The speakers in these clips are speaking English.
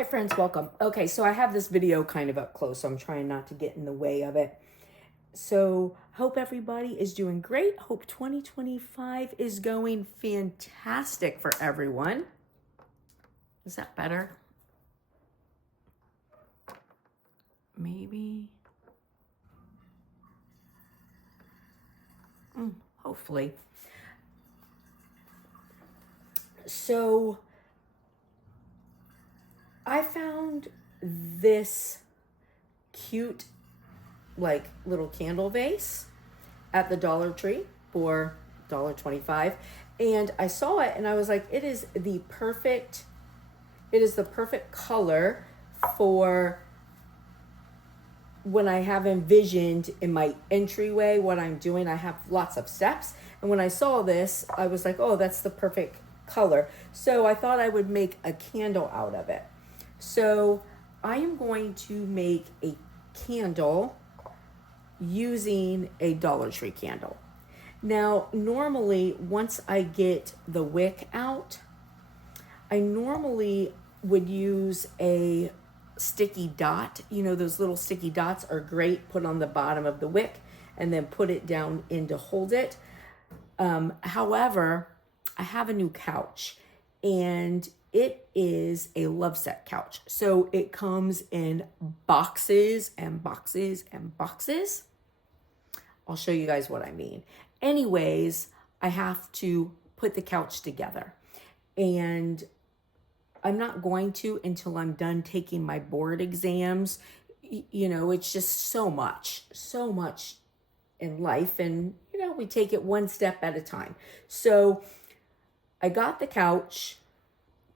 Hi friends, welcome. Okay, so I have this video kind of up close, so I'm trying not to get in the way of it. So hope everybody is doing great. Hope 2025 is going fantastic for everyone. Is that better? Maybe. Hopefully. So I found this cute like little candle vase at the Dollar Tree for $1.25, and I saw it and I was like, it is the perfect color for when I have envisioned in my entryway what I'm doing. I have lots of steps, and when I saw this I was like, oh, that's the perfect color. So I thought I would make a candle out of it. So I am going to make a candle using a Dollar Tree candle. Now, normally, once I get the wick out, I normally would use a sticky dot. You know, those little sticky dots are great. Put on the bottom of the wick and then put it down in to hold it. However, I have a new couch, and it is a Loveset couch. So it comes in boxes and boxes and boxes. I'll show you guys what I mean. Anyways, I have to put the couch together, and I'm not going to until I'm done taking my board exams. You know, it's just so much in life, and you know, we take it one step at a time. So I got the couch,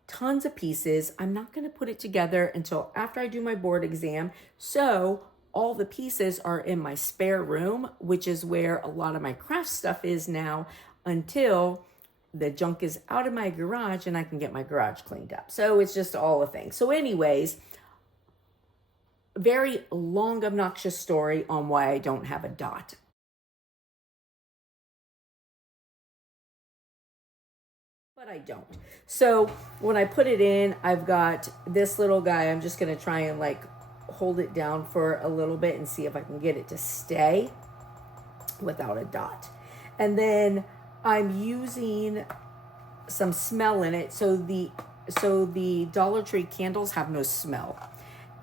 tons of pieces. I'm not going to put it together until after I do my board exam. So all the pieces are in my spare room, which is where a lot of my craft stuff is now, until the junk is out of my garage and I can get my garage cleaned up. So it's just all a thing. So anyways, very long, obnoxious story on why I don't have a dot. But I don't. So when I put it in, I've got this little guy. I'm just going to try and like hold it down for a little bit and see if I can get it to stay without a dot. And then I'm using some smell in it. So the Dollar Tree candles have no smell,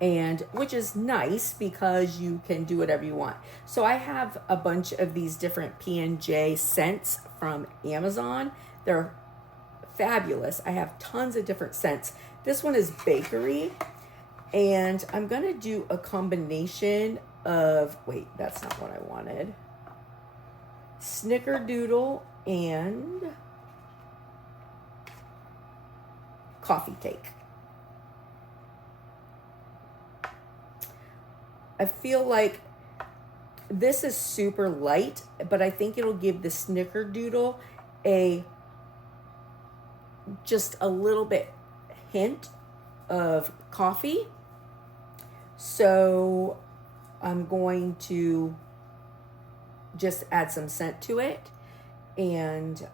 and which is nice because you can do whatever you want. So I have a bunch of these different P&J scents from Amazon. They're fabulous. I have tons of different scents. This one is bakery, and I'm gonna do a combination of, wait, that's not what I wanted. Snickerdoodle and coffee cake. I feel like this is super light, but I think it'll give the Snickerdoodle just a little bit hint of coffee. So I'm going to just add some scent to it and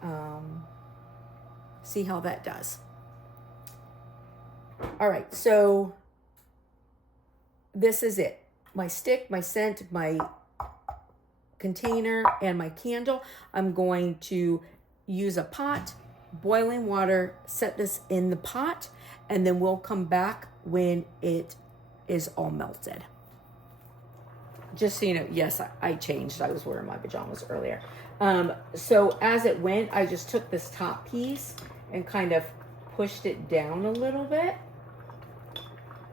see how that does. All right, so this is it. My stick, my scent, my container, and my candle. I'm going to use a pot, boiling water, set this in the pot, and then we'll come back when it is all melted. Just so you know, yes, I changed. I was wearing my pajamas earlier. So as it went, I just took this top piece and kind of pushed it down a little bit.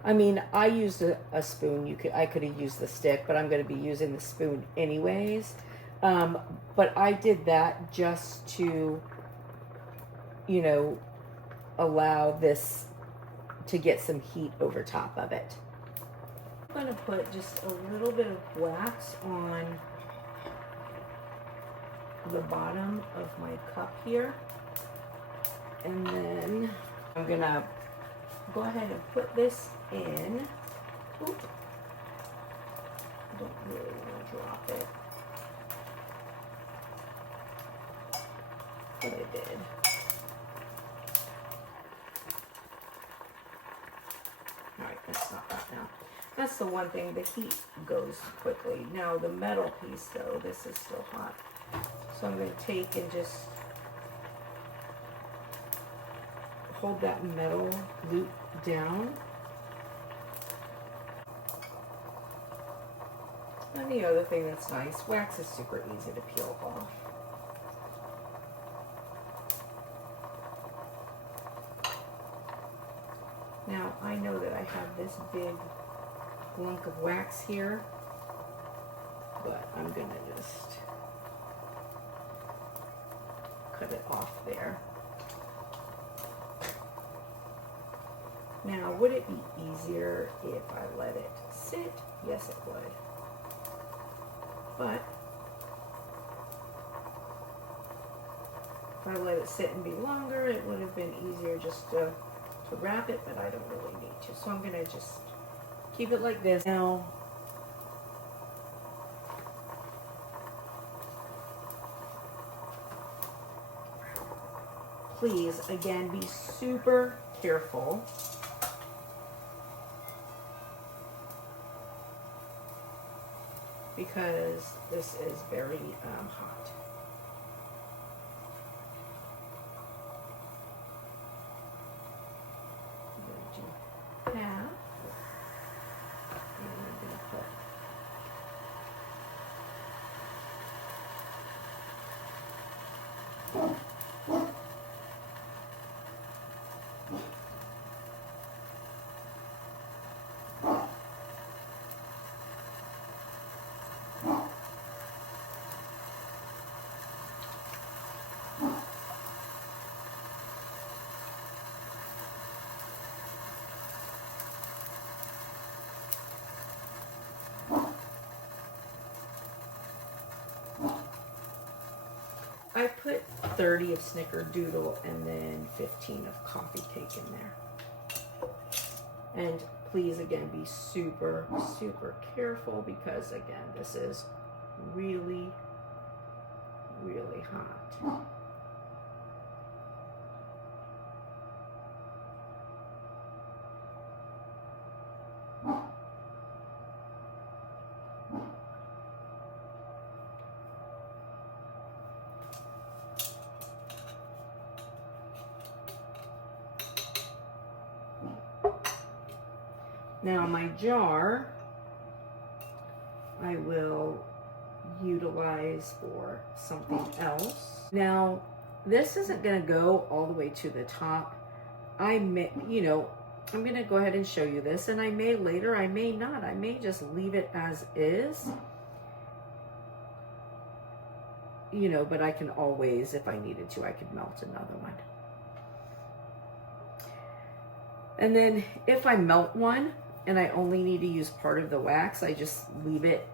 I mean, I used a spoon. I could have used the stick, but I'm going to be using the spoon anyways. But I did that just to, you know, allow this to get some heat over top of it. I'm going to put just a little bit of wax on the bottom of my cup here. And then I'm going to go ahead and put this in. Oop. I don't really want to drop it, but I did. right, that's not that now. That's the one thing, the heat goes quickly. Now the metal piece though, this is still hot. So I'm going to take and just hold that metal loop down. And the other thing that's nice, wax is super easy to peel off. Now I know that I have this big glunk of wax here, but I'm gonna just cut it off there. Now, would it be easier if I let it sit? Yes, it would. But if I let it sit and be longer, it would have been easier just to wrap it, but I don't really need to. So I'm gonna just keep it like this. Now, please, again, be super careful. Because this is very hot. I'm going to do half. And I'm going to put I put 30 of Snickerdoodle and then 15 of coffee cake in there. And please, again, be super, super careful because, again, this is really, really hot. Now my jar, I will utilize for something else. Now, this isn't gonna go all the way to the top. I may, I'm gonna go ahead and show you this, and I may later, I may not. I may just leave it as is. But I can always, if I needed to, I could melt another one. And then if I melt one, and I only need to use part of the wax, I just leave it,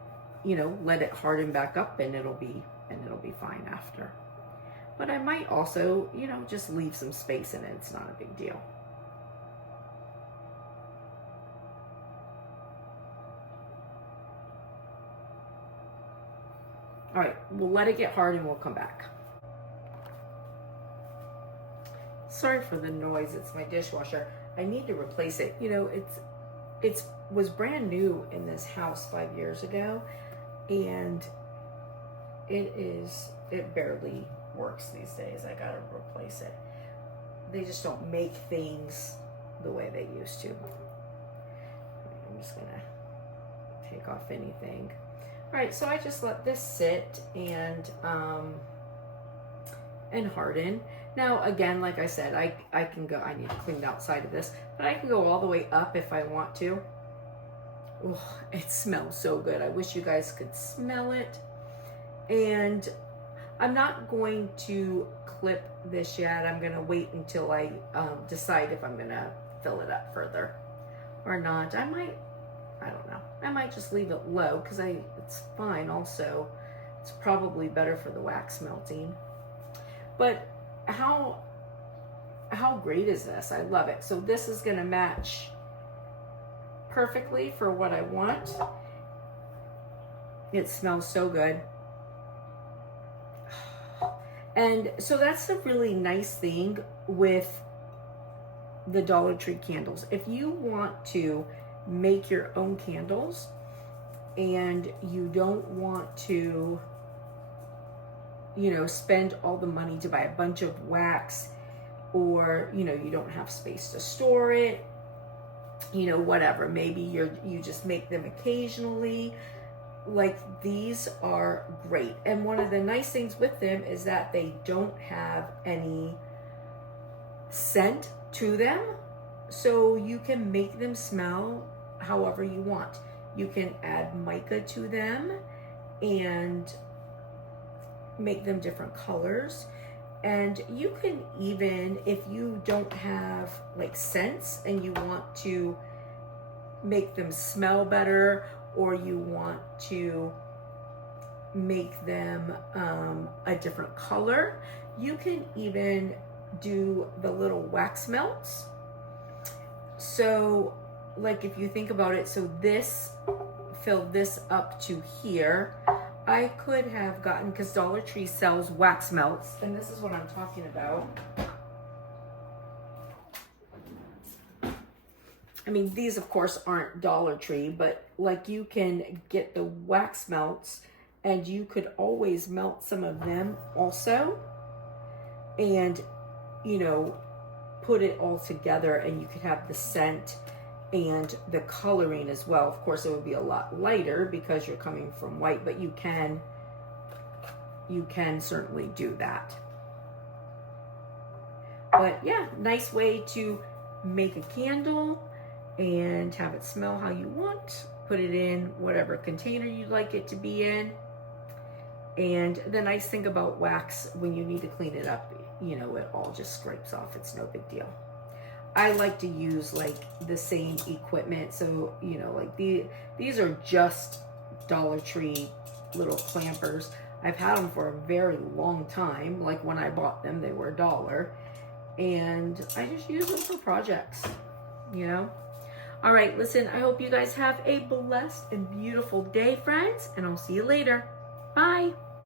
let it harden back up and it'll be fine after. But I might also, just leave some space in it. It's not a big deal. All right, we'll let it get hard and we'll come back. Sorry for the noise, it's my dishwasher. I need to replace it. It was brand new in this house 5 years ago, and it barely works these days. I gotta replace it. They just don't make things the way they used to. I'm just gonna take off anything. All right, so I just let this sit and harden. Now, again, like I said, I can go, I need to clean the outside of this, but I can go all the way up if I want to. Oh, it smells so good. I wish you guys could smell it. And I'm not going to clip this yet. I'm gonna wait until I decide if I'm gonna fill it up further or not. I don't know. I might just leave it low because it's fine also. It's probably better for the wax melting. But how great is this? I love it. So this is gonna match perfectly for what I want. It smells so good. And so that's a really nice thing with the Dollar Tree candles. If you want to make your own candles and you don't want to, you know, spend all the money to buy a bunch of wax, or, you know, you don't have space to store it, you know, whatever, maybe you just make them occasionally, like, these are great. And one of the nice things with them is that they don't have any scent to them, so you can make them smell however you want. You can add mica to them and make them different colors. And you can even, if you don't have like scents and you want to make them smell better, or you want to make them a different color, you can even do the little wax melts. So like, if you think about it, so this filled this up to here, I could have gotten, because Dollar Tree sells wax melts, and this is what I'm talking about. I mean, these of course aren't Dollar Tree, but like, you can get the wax melts and you could always melt some of them also, and, you know, put it all together, and you could have the scent and the coloring as well. Of course, it would be a lot lighter because you're coming from white, but you can certainly do that. But yeah, nice way to make a candle and have it smell how you want. Put it in whatever container you'd like it to be in. And the nice thing about wax, when you need to clean it up, you know, it all just scrapes off. It's no big deal. I like to use like the same equipment. So, you know, like these are just Dollar Tree little clampers. I've had them for a very long time. Like, when I bought them, they were $1. And I just use them for projects, you know. All right, listen, I hope you guys have a blessed and beautiful day, friends, and I'll see you later. Bye.